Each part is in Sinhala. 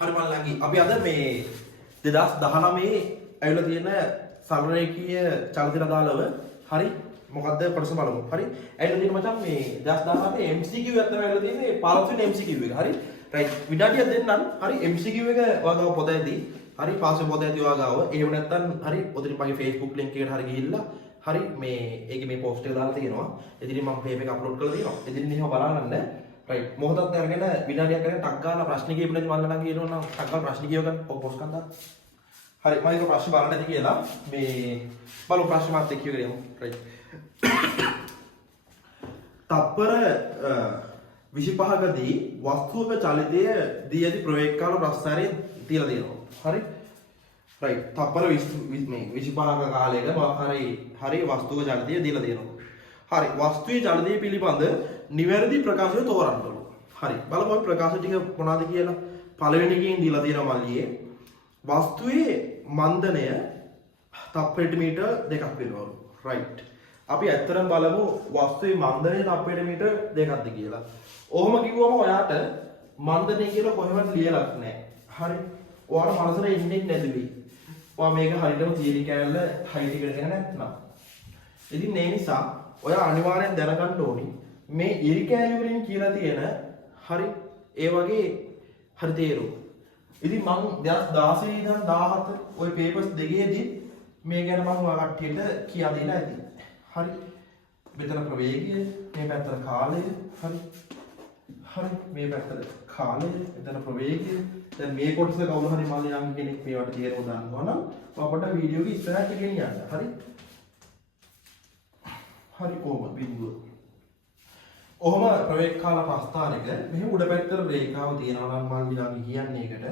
හරි මල්ලන්ගේ අපි අද මේ 2019 ඇවිල්ලා තියෙන සමරේකීය චලදින අදාළව හරි මොකද්ද කොටස බලමු. හරි. ඇවිල්ලා තියෙන මචං මේ 2019 MCQ එකක් තමයි ඇවිල්ලා තියෙන්නේ 15 වෙනි MCQ එක. හරි. රයිට්. විනාඩියක් දෙන්නම්. හරි MCQ එක ඔයාගාව පොත ඇති. හරි පාස් පොත ඇති ඔයාගාව. එහෙම නැත්නම් හරි ඔතන මගේ Facebook link එකට හරි ගිහිල්ලා හරි මේ ඒකේ මේ post එක දාලා තියෙනවා. එදිරින් මම page එක upload කරලා තියෙනවා. එදිරින් එහෙම බලන්න. රයිට් මොහොතක් අරගෙන විනාඩියක් කරගෙන ටක් ගාලා ප්‍රශ්න කියපු නැති මල්ල නම් කියනවා නම් ටක් ගාලා ප්‍රශ්න කියව ගන්න ඔය පොස්ට් කන්දා හරි මම ඒක ප්‍රශ්න බලන්න නැති කියලා මේ බලමු ප්‍රශ්න මාත් එක්ක කියවගෙන යමු රයිට් තප්පර 25කදී වස්තුවක චලිතය දී ඇති ප්‍රවේග කාල ප්‍රස්ථාරයේ තියලා දෙනවා හරි රයිට් තප්පර 25ක කාලයක මොකක් හරි වස්තුවක චලිතය දීලා දෙනවා හරි වස්තුවේ චලනය පිළිබඳ නිවැරදි ප්‍රකාශය තෝරන්න ඕන. හරි. බලමු අපි ප්‍රකාශ ටික මොනවද කියලා. පළවෙනි එකෙන් දීලා තියෙනවා මල්ලියේ. වස්තුවේ මන්දනය තප්පරයට මීටර් 2ක් වෙනවලු. රයිට්. අපි ඇත්තටම බලමු වස්තුවේ මන්දනය තප්පරයට මීටර් 2ක්ද කියලා. ඔහොම කිව්වම ඔයාට මන්දනය කියලා කොහෙවත් ලියලක් නැහැ. හරි. ඔයාට මනසට එන්නේ නැති වෙයි. ඔයා මේක හරියටම තියරි කැලල හයිට් එකට ගෙන නැත්නම්. ඉතින් ඒ නිසා ඔයා අනිවාර්යෙන් දැනගන්න ඕනි මේ ඉරි කෑලි වලින් කියලා තියෙන හරි ඒ වගේ හරි තේරුම. ඉතින් මම 2016 ඉඳන් 17 ওই පේපර්ස් දෙකේදී මේ ගැන මම ඔයා කට්ටියට කියලා දෙලා ඇති. හරි. මෙතන ප්‍රවේගය, මේ පැත්තට කාලය, හරි. හරි මේ පැත්තට කාලය, එතන ප්‍රවේගය. දැන් මේ කොටස කවුරු හරි මල්ලි නම් කෙනෙක් මේවට තේරුම දානවා නම් අපිට වීඩියෝ එක ඉස්සරහට ගෙනියන්න. හරි. හරි කොහොමද බිඳුව. ඔහොම ප්‍රවේග කාල ප්‍රස්ථාරයක මෙහෙම උඩ පැත්තට රේඛාව තියෙනවා නම් මම විනාඩි කියන්නේ ඒකට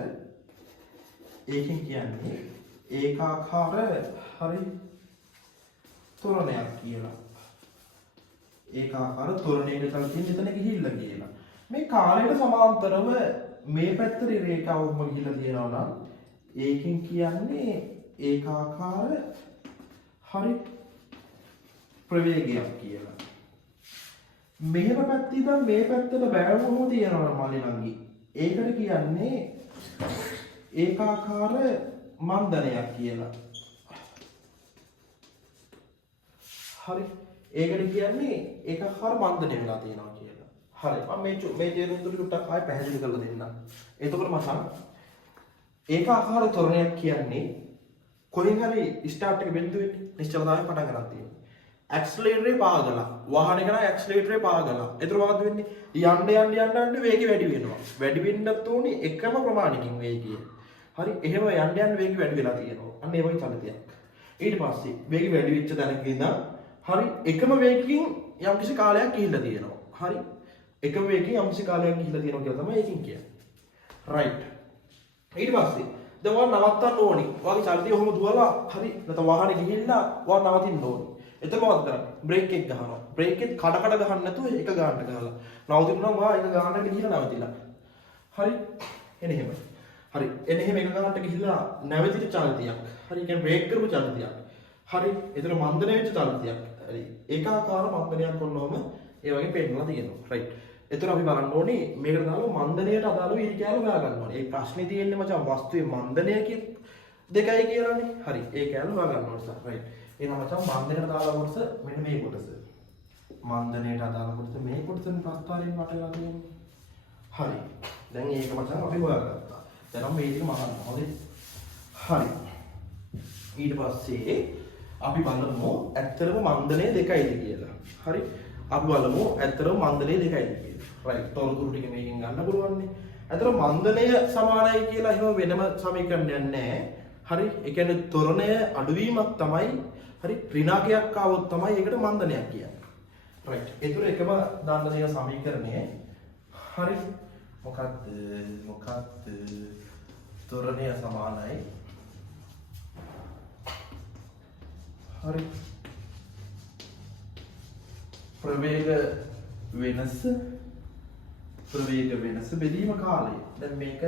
ඒකෙන් කියන්නේ ඒකාකාර හරි තොරණයක් කියලා. ඒකාකාර තොරණයක තල තියෙන එතන ගිහිල්ලා කියලා. මේ කාලයට සමාන්තරව මේ පැත්තේ රේඛාව ඔහොම ගිහිල්ලා තියෙනවා නම් ඒකෙන් කියන්නේ ඒකාකාර හරි ප්‍රවේගයක් කියලා. මෙහෙම පැත්තේ ඉඳන් මේ පැත්තට බෑවුවම තියෙනවා මල්ලි නංගි. ඒකට කියන්නේ ඒකාකාර මන්දනයක් කියලා. හරි. ඒකට කියන්නේ ඒකාකාර මන්දනය වෙලා තියෙනවා කියලා. හරි. මම මේ තේරුම් දුන්නු ටිකක් ආයෙ පැහැදිලි කරලා දෙන්නම්. එතකොට මචං ඒකාකාර තොරණයක් කියන්නේ කොහෙන් හරි ස්ටාර්ට් එක බිඳු වෙන්නේ නිශ්චලතාවයෙන් පටන් ගන්න තියෙනවා. ඇක්සලරේටරේ පාගලා වාහන එක නම් ඇක්සලරේටරේ පාගලා එතකොට මොකද වෙන්නේ යන්න වේගය වැඩි වෙනවා වැඩි වෙන්නත් ඕනේ එකම ප්‍රමාණයකින් වේගය හරි එහෙම යන්න වේගය වැඩි වෙලා තියෙනවා අන්න ඒ වගේ චලිතයක් ඊට පස්සේ වේගය වැඩි වෙච්ච තැනක ඉඳන් හරි එකම වේගකින් යම්කිසි කාලයක් ගිහිල්ලා තියෙනවා හරි එකම වේගකින් යම්කිසි කාලයක් ගිහිල්ලා තියෙනවා කියලා තමයි ඒකින් කියන්නේ රයිට් ඊට පස්සේ දැන් ඔයා නවත්තන්න ඕනේ ඔයාගේ චලිතය ඔහොම දුවලා හරි නැත්නම් වාහනේ ගිහිල්ලා ඔයා නවතින්න ඕනේ එතකොට මොකද කරන්නේ? බ්‍රේක් එක ගහනවා. බ්‍රේක් එක කඩ ගහන්න නැතුව එක ගානට ගහලා. නවතිනවා මම එක ගානට ගිහිල්ලා නවතිලා. හරි. එන්න එහෙම. හරි. එන්න එහෙම එක ගානට ගිහිල්ලා නැවතිච්ච චලිතයක්. හරි. කියන්නේ බ්‍රේක් කරපු චලිතයක්. හරි. ඒතර මන්දනය වෙච්ච චලිතයක්. හරි. ඒකාකාර මන්දනයක් වුණොම ඒ වගේ පෙන්නලා තියෙනවා. රයිට්. ඒතර අපි බලන්න ඕනේ මේකට දාලා මන්දනයට අදාළව ඉරි කැල හොයා ගන්න ඕනේ. ඒ ප්‍රශ්නේ තියෙන්නේ මචං වස්තුවේ මන්දනය දෙකයි කියලානේ. හරි. ඒ කැල හොයා ගන්න ඕනේ. රයිට්. එහෙනම් මචං මන්දනයට අදාළ කොටස මෙන්න මේ කොටස. මන්දනයට අදාළ කොටස මේ කොටසෙන් ප්‍රස්ථාරයෙන් වටලා තියෙන්නේ. හරි. දැන් ඒක මචං අපි හොයාගත්තා. දැන් මේ ටික මහන්න. හොඳයි. හරි. ඊට පස්සේ අපි බලමු ඇත්තටම මන්දනය දෙකයිද කියලා. හරි. අපි බලමු ඇත්තටම මන්දනය දෙකයිද කියලා. රයිට්. තොරතුරු ටික මේකෙන් ගන්න පුළුවන් නේ. ඇත්තටම මන්දනය සමානයි කියලා එහෙම වෙනම සමීකරණයක් නැහැ. හරි. ඒ කියන්නේ ත්වරණය අඩුවීමක් තමයි හරි ඍණාකයක් ආවොත් තමයි ඒකට මන්දනයක් කියන්නේ. රයිට්. ඒතර එකම දාන්න තියෙන සමීකරණය හරි මොකක්ද ත්වරණය සමානයි හරි ප්‍රවේග වෙනස බෙදීම කාලය. දැන් මේක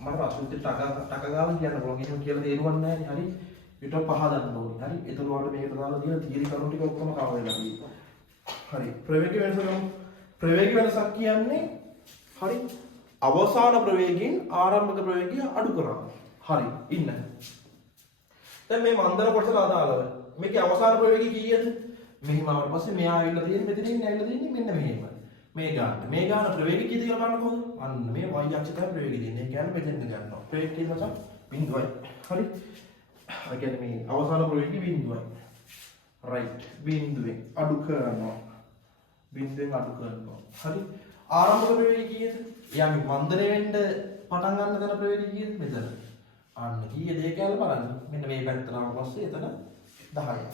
මට ප්‍රශ්නෙට ටක ගාලා කියන්න පුළුවන්. එහෙම කියලා තේරුවක් නැහැ නේ. හරි. ඊට පහදන්න ඕනේ. හරි. එතකොට ඔයාලට මේකට දාලා තියෙන තියරි කරුණු ටික ඔක්කොම කවර් වෙලා තියෙනවා. හරි. ප්‍රවේග වෙනසක් කියන්නේ හරි අවසාන ප්‍රවේගයෙන් ආරම්භක ප්‍රවේගය අඩු කරනවා. හරි. ඉන්න. දැන් මේ මන්දන කොටසට අදාළව මේකේ අවසාන ප්‍රවේගය කීයද? මෙහිම ආවට පස්සේ මෙයා ඇවිල්ලා තියෙන්නේ මෙතනින් ඇවිල්ලා තියෙන්නේ මෙන්න මෙහෙම. මේ ගාන ප්‍රවේගය කීයද කියලා බලන්න කොහොමද? අන්න මේ y අක්ෂය තමයි ප්‍රවේගය දෙන්නේ. ඒ කියන්නේ මෙතෙන්ද ගන්නවා. ප්‍රවේගය කීයද මචං? 0යි. හරි. ඒ කියන්නේ මේ අවසාන ප්‍රවේගය 0යි. right. 0ෙන් අඩු කරනවා. 0ෙන් අඩු කරනවා. හරි. ආරම්භක ප්‍රවේගය කීයද? එයාගේ මන්දරේ වෙන්න පටන් ගන්න තැන ප්‍රවේගය කීයද? මෙතන. අන්න කීයද ඒක කියලා බලන්න. මෙන්න මේ පැත්තට ආවට පස්සේ එතන 10යි.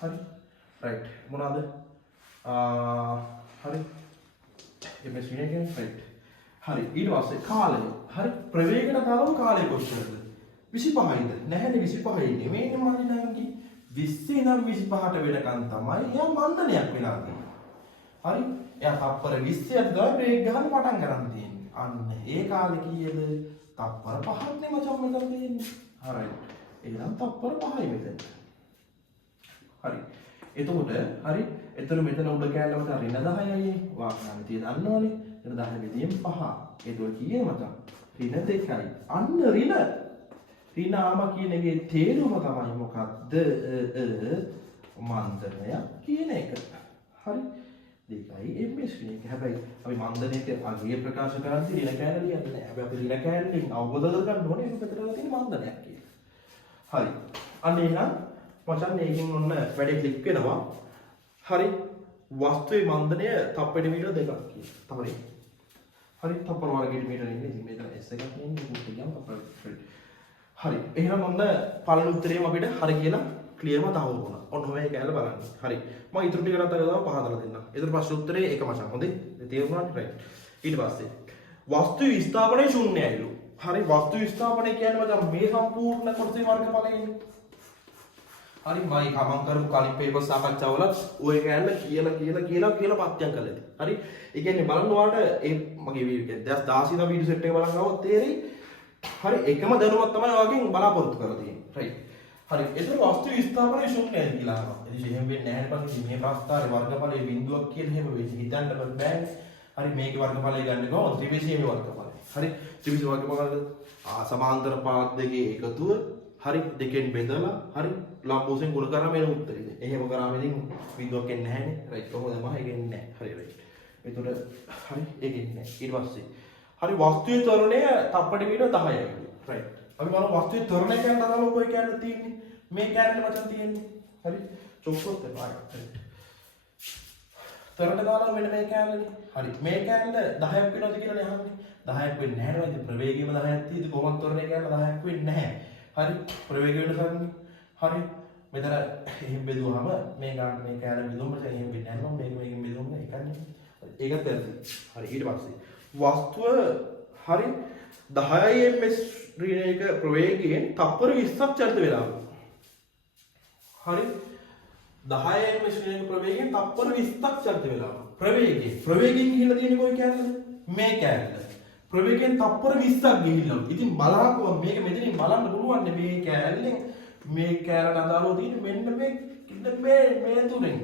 හරි. right. මොනවාද? හරි. මේ ස්ක්‍රීන් එකේ right. හරි. ඊට පස්සේ කාලය. හරි. ප්‍රවේගයට තරම් කාලය කොච්චරද? 25යිද? නැහැනේ 25යි නෙමෙයි මම හිතන්නේ. 20 ඉඳන් 25ට වෙනකන් තමයි එයා මන්දනයක් වෙලා තියෙන්නේ. හරි. එයා තප්පර 20ක් ගාන බ්‍රේක් ගහන්න පටන් ගන්න තියෙන්නේ. අන්න ඒ කාලේ කීයද? තප්පර 5ක් නේ මචං මෙතන තියෙන්නේ. හරි. එහෙනම් තප්පර 5යි මෙතන. හරි. එතකොට හරි. එතන මෙතන උඩ කැලලවට ඍණ 10යි. වාහනාවේ තියෙන දන්නවනේ. ඍණ 10 බෙදීම 5. ඒතකොට කීයද මචං? ඍණ 2යි. අන්න ඍණාම කියන එකේ තේරුම තමයි මොකද්ද? මන්දනය කියන එක. හරි. දෙකයි ms කියන එක. හැබැයි අපි මන්දනයේ අගය ප්‍රකාශ කරද්දී ඍණ කැලල ලියන්නේ නැහැ. හැබැයි අපි ඍණ කැලලෙන් අවබෝධ කරගන්න ඕනේ මේක පිටරලා තියෙන මන්දනයක් කියලා. හරි. අන්න එහෙනම් මචං මේකෙන් ඔන්න වැඩේ ක්ලික් වෙනවා. හරි. වස්තුවේ මන්දනය තප්පෙට මීටර 2ක් කියලා. තමයි. හරි. තප්පර වර්ගයට මීටර ඉන්නේ. ඉතින් මෙතන s එකක් නෙමෙයි මුත් කියනවා තප්පර. හරි. එහෙනම් ඔන්න පළවෙනි උත්තරේම අපිට හරි කියලා ක්ලියර්ම තහවුරු වුණා. ඔන්න ඔය කැලල බලන්න. හරි. මම ඊටු ටික කරත් අරගෙන පහදලා දෙන්නම්. ඒතර ප්‍රශ්න උත්තරේ එක මචං. හොඳේ. තේරුණානේ? රයිට්. ඊට පස්සේ වස්තු විස්ථාපනය ශුන්‍යයිලු. හරි. වස්තු විස්ථාපනය කියන්නේ මචං මේ සම්පූර්ණ කොටසේ වර්ගඵලයනේ. හරි. මම කමං කරපු කලින් පේපර් සාකච්ඡාවලත් ඔය කැලල කියලා පත්‍යම් කළා. හරි. ඒ කියන්නේ බලන්න ඔයාලට ඒ මගේ වීඩියෝ 2016 වීඩියෝ සෙට් එක බලන් ආවොත් තේරෙයි. හරි. එකම දැනුමක් තමයි ඔයගෙන් බලාපොරොත්තු කරලා තියෙන්නේ. රයිට්. හරි. ඒතර වස්තු විස්ථාපනය ශුන්‍යයි කියලා අහනවා. ඉතින් එහෙම වෙන්නේ නැහැ නේ බලන්න. මේ ප්‍රස්තාරේ වර්ගඵලයේ බිඳුවක් කියලා එහෙම වෙන්නේ හිතන්න බෑ. හරි. මේකේ වර්ගඵලය ගන්න කොහොමද? ත්‍රිවිධයේ වර්ගඵලය. හරි. ත්‍රිවිධ වර්ගඵලය සමාන්තර පාත් දෙකේ එකතුව හරි දෙකෙන් බෙදලා හරි ලම්බෝසෙන් ගුණ කරාම එන උත්තරේ. එහෙම කරාම ඉතින් බිඳුවක් එන්නේ නැහැනේ. රයිට්. කොහොමද මම ඒකෙන්නේ නැහැ. හරි රයිට්. ඒතර හරි ඒකෙන්නේ නැහැ. ඊට පස්සේ හරි වස්තුවේ ත්වරණය තප්පඩ මීටර 10යි. රයිට්. අපි බලමු වස්තුවේ ත්වරණය කියන තරම කොයි කැලේ තියෙන්නේ? මේ කැලේ මචං තියෙන්නේ. හරි. චොක්කොත් එපා. ත්වරණය දාලා මෙන්න මේ කැලේනේ. හරි. මේ කැලේ 10ක් වෙනවද කියලා අහන්නේ. 10ක් වෙන්නේ නැහැ නේද? ප්‍රවේගයම 10ක් තියෙද්දි කොහොමද ත්වරණය කියන්නේ 10ක් වෙන්නේ නැහැ. හරි. ප්‍රවේගය වෙනසක්නේ. හරි. මෙතන එහෙම බෙදුවාම මේ ගන්න මේ කැලේ බෙදුවම මචං එහෙම වෙන්නේ නැහැ නෝ. මේකෙන් බෙදුවම එකන්නේ. ඒකත් වැරදි. හරි. ඊට පස්සේ වස්තුව හරි 10යි ms ඍණයක ප්‍රවේගයෙන් තප්පර 20ක් චලිත වෙලා. හරි 10යි ms ඍණයක ප්‍රවේගයෙන් තප්පර 20ක් චලිත වෙලා. ප්‍රවේගයෙන් ගිහිල්ලා තියෙන්නේ කොයි කැලේද? මේ කැලේ. ප්‍රවේගයෙන් තප්පර 20ක් ගිහිල්ලා. ඉතින් බලහකො මේක මෙතනින් බලන්න පුළුවන් මේ කැලෙන් මේ කැලට අදාළව තියෙන මෙන්න මේ තුනෙන්.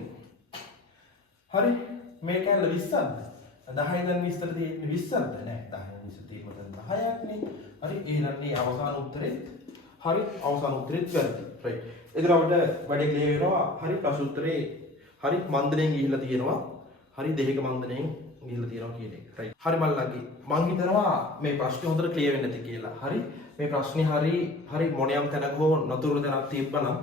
හරි මේ කැලේ 20ක්ද? 10 ඉඳන් 20ට තියෙන්නේ 20ක්ද? නෑ 10 ඉඳන් 20ට තියෙන්නේ 10ක් නේ. හරි එහෙනම් මේ අවසාන උත්තරෙත් හරි අවසාන උත්තරෙත් වැරදි. රයිට්. එතන අපිට වැඩේ ක්ලියර් වෙනවා. හරි ප්‍රශ්න උත්තරේ හරි මන්දණයෙන් ගිහිල්ලා තියෙනවා. හරි දෙහික මන්දණයෙන් ගිහිල්ලා තියෙනවා කියන එක. රයිට්. හරි මල්ලන්ගේ මං හිතනවා මේ ප්‍රශ්නේ හොඳට ක්ලියර් වෙන්න ඇති කියලා. හරි මේ ප්‍රශ්නේ හරි මොනියම් තැනක හෝ නතුරු තැනක් තිබ්බනම්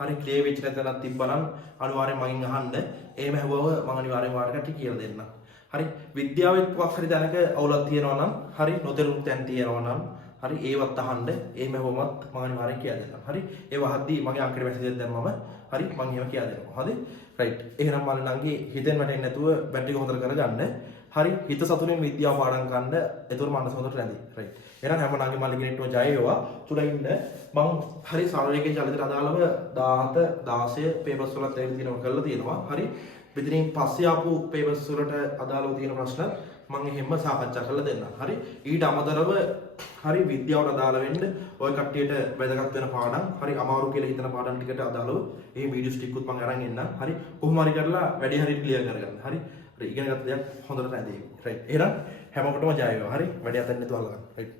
හරි ක්ලියර් වෙච්ච තැනක් තිබ්බනම් අනිවාර්යෙන් මගෙන් අහන්න. එහෙම හැවුවව මම අනිවාර්යෙන් ඔයාලට කියලා දෙන්නම්. හරි විද්‍යාවෙත් මොකක් හරි දැනක අවුලක් තියෙනවා නම් හරි නොතේරුම් තැන් තියෙනවා නම් හරි ඒවත් අහන්න එහෙම වොමත් මම අනිවාර්යෙන් කියලා දෙන්නම්. හරි ඒව අහද්දී මගේ අංකෙට මැසේජ් එකක් දැම්මම හරි මම එහෙම කියලා දෙනවා. හරි රයිට්. එහෙනම් මල්ලන්ගේ හිතෙන් වැටෙන්නේ නැතුව බැටරි එක හොඳට කරගන්න. හරි හිත සතුටින් විද්‍යාව පාඩම් ගන්න. ඒතකොට මනස හොඳට රැඳි. රයිට්. එහෙනම් හැම නංගි මල්ලිගෙනෙක්ටම ජය වේවා. තුඩ ඉන්න මම හරි සාරණේකේ චලිතයට අදාළව 17 16 පේපර්ස් වලත් ඇවිල්ලා තියෙනවා කරලා තියෙනවා. හරි මෙතනින් පස්සේ ආපු පේපර්ස් වලට අදාළව තියෙන ප්‍රශ්න මම එහෙම සාකච්ඡා කරලා දෙන්නම්. හරි ඊට අමතරව හරි විද්‍යාවට අදාළ වෙන්න ඔය කට්ටියට වැදගත් වෙන පාඩම් හරි අමාරු කියලා හිතන පාඩම් ටිකට අදාළව මේ වීඩියෝස් ටිකකුත් මම අරන් එන්නම්. හරි කොහොම හරි කරලා වැඩි හරියට ක්ලියර් කරගන්න. හරි ඉගෙන ගත්ත දෙයක් හොඳට නැදේ. රයිට් එහෙනම් හැමෝටම ජය වේවා. හරි වැඩි අතන්නේ තුවාල ගන්න.